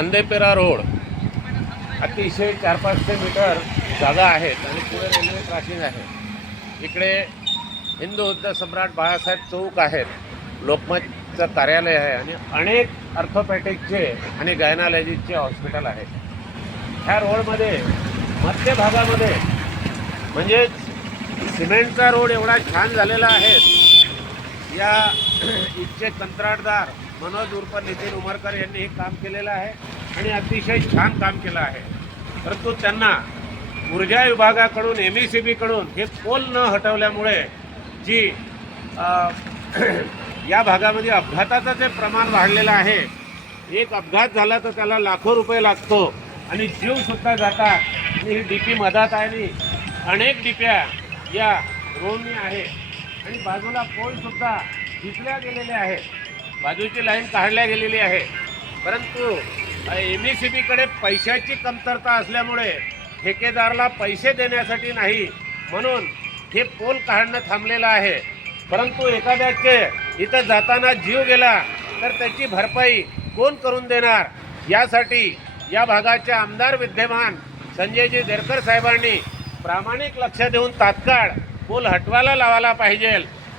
नांदेपेरा road अतिशय 400-500 metre जागा आहेत आणि पुढे रेल्वे क्रॉसिंग आहे. इकडे हिंदू युद्ध सम्राट बाळासाहेब चौक आहेत, लोकमतचं कार्यालय आहे आणि अनेक अर्थोपॅटिकचे आणि गायनालॉजीचे हॉस्पिटल आहेत. ह्या रोडमध्ये मध्य भागामध्ये म्हणजे सिमेंटचा रोड एवढा छान झालेला आहे. या इथचे कंत्राटदार मनोज उर्फ नितीन उमरकर यांनी हे काम केलेलं आहे आणि अतिशय छान काम केलं आहे. परंतु त्यांना ऊर्जा विभागाकडून MECBकडून हे पोल न हटवल्यामुळे जी या भागामध्ये अपघाताचं जे प्रमाण वाढलेलं आहे. एक अपघात झाला तर त्याला लाखो रुपये लागतो आणि जीवसुद्धा जातात. आणि ही DP मधात आहे आणि अनेक डिप्या या रोडनी आहे आणि बाजूला पोलसुद्धा दिसल्या गेलेले आहेत, बाजूची लाईन काढल्या गेलेली आहे. परंतु MECBकडे पैशाची कमतरता असल्यामुळे ठेकेदाराला पैसे देण्यासाठी नाही म्हणून हे पोल काढणं थांबलेलं आहे. परंतु एखाद्याचे इथं जाताना जीव गेला तर त्याची भरपाई कोण करून देणार, यासाठी या भागाचे आमदार विद्यमान संजयजी देरकर साहेबांनी प्रामाणिक लक्ष देऊन तात्काळ पोल हटवायला लावायला पाहिजे.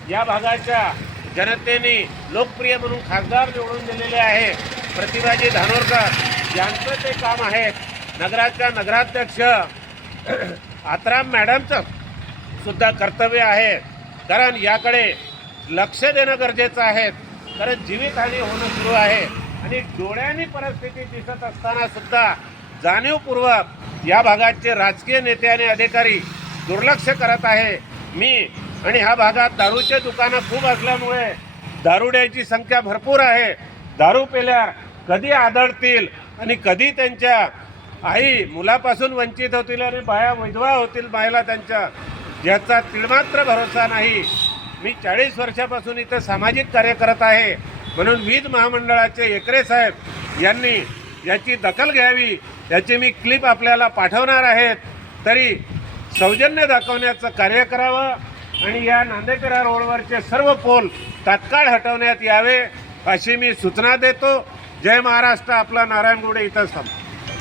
या भागाच्या जनतेने लोकप्रिय म्हणून खासदार निवडून दिलेले आहे प्रतिभाजी धानोरकर यांचं ते काम आहे. नगराच्या नगराध्यक्ष आत्राम मॅडमचं सुद्धा कर्तव्य आहे, कारण याकडे लक्ष देणं गरजेचं आहे. कारण जीवितहानी होणं सुरू आहे आणि डोळ्यांनी परिस्थिती दिसत असताना सुद्धा जाणीवपूर्वक या भागाचे राजकीय नेते आणि अधिकारी दुर्लक्ष करत आहे. मी आणि ह्या भागात दारूचे दुकानं खूप असल्यामुळे दारुड्याची संख्या भरपूर आहे. दारू पेल्यावर कधी आदळतील आणि कधी त्यांच्या आई मुलापासून वंचित होतील आणि बाया विधवा होतील, बायला त्यांच्या याचा तिळमात्र भरोसा नाही. मी 40 वर्षापासून इथं सामाजिक कार्य करत आहे म्हणून वीज महामंडळाचे एकरे साहेब यांनी याची दखल घ्यावी. याची मी क्लिप आपल्याला पाठवणार आहेत. तरी सौजन्य दाखवण्याचं कार्य करावं आणि या नांदेपेरा रोडवरचे सर्व पोल तात्काळ हटवण्यात यावे अशी मी सूचना देतो. जय महाराष्ट्र. आपला नारायण गुडे इथंच थांबतो.